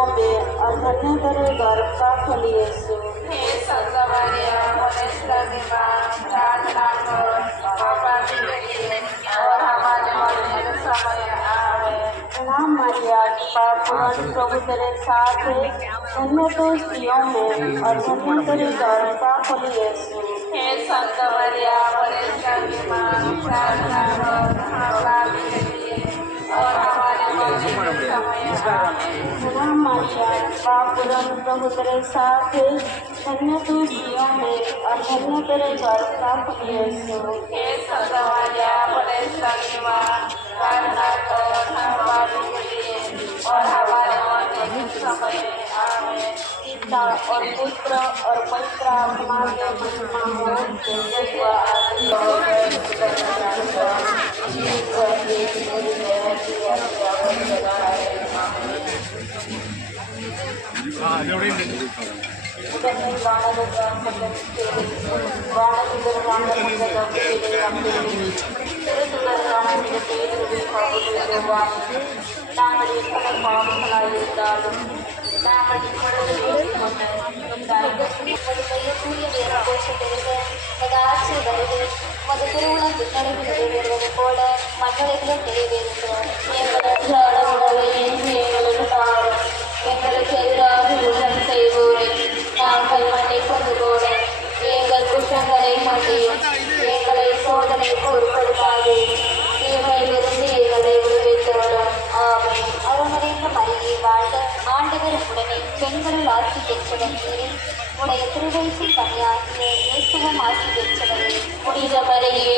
स्त्रियों में और धन्य तेरे गर्भ का फल यीशु। हे संत मरियम, परमेश्वर की माँ, प्रार्थना करो हम पापी के लिए और हमारे मरने के समय आमीन। प्रणाम मरिया, कृपा पूर्ण प्रभु तेरे साथ है, धन्य तू स्त्रियों में और धन्य तेरे गर्भ का फल यीशु। हे संत मरियम, परमेश्वर की माँ, प्रार्थना करो हम पापी के लिए और हमारे मरने के समय आमीन। प्रणाम मरिया, कृपा पूर्ण प्रभु तेरे साथ है, धन्य तू स्त्रियों में और धन्य तेरे गर्भ का फल यीशु। हे संत मरियम, परमेश्वर की माँ, प्रार्थना करो हम पापी के लिए और हमारे मरने के समय आमीन। पिता और पुत्र और पवित्र आत्मा के महिमा हो, जैसे हुआ आदि और திருவுளம் விண்ணடைவில் நிறைவேறுவது போல மண்டலத்திலும் நிறைவேறுகிறோம். எங்கள் உணவை இன்று எங்களுக்கு தாரும். எங்களுக்கு எதிராக குற்றம் செய்வோரை நாங்கள் மன்னிப்பது போல எங்கள் குற்றங்களை மன்னியும். எங்களை சோதனைக்கு உட்படுத்தாதே, தீமையிலிருந்து எங்களை விடுவித்தருளும். ஆமென். அருள்நிறைந்த மரியே வாழ்க, ஆண்டவர் உடனே பெண்களுள் ஆசி பெற்றவர் நீரே. உடைய திருவயிற்றின் கனியாகிய இயேசுவும் ஆசி பெற்றவரே. புனித மரியே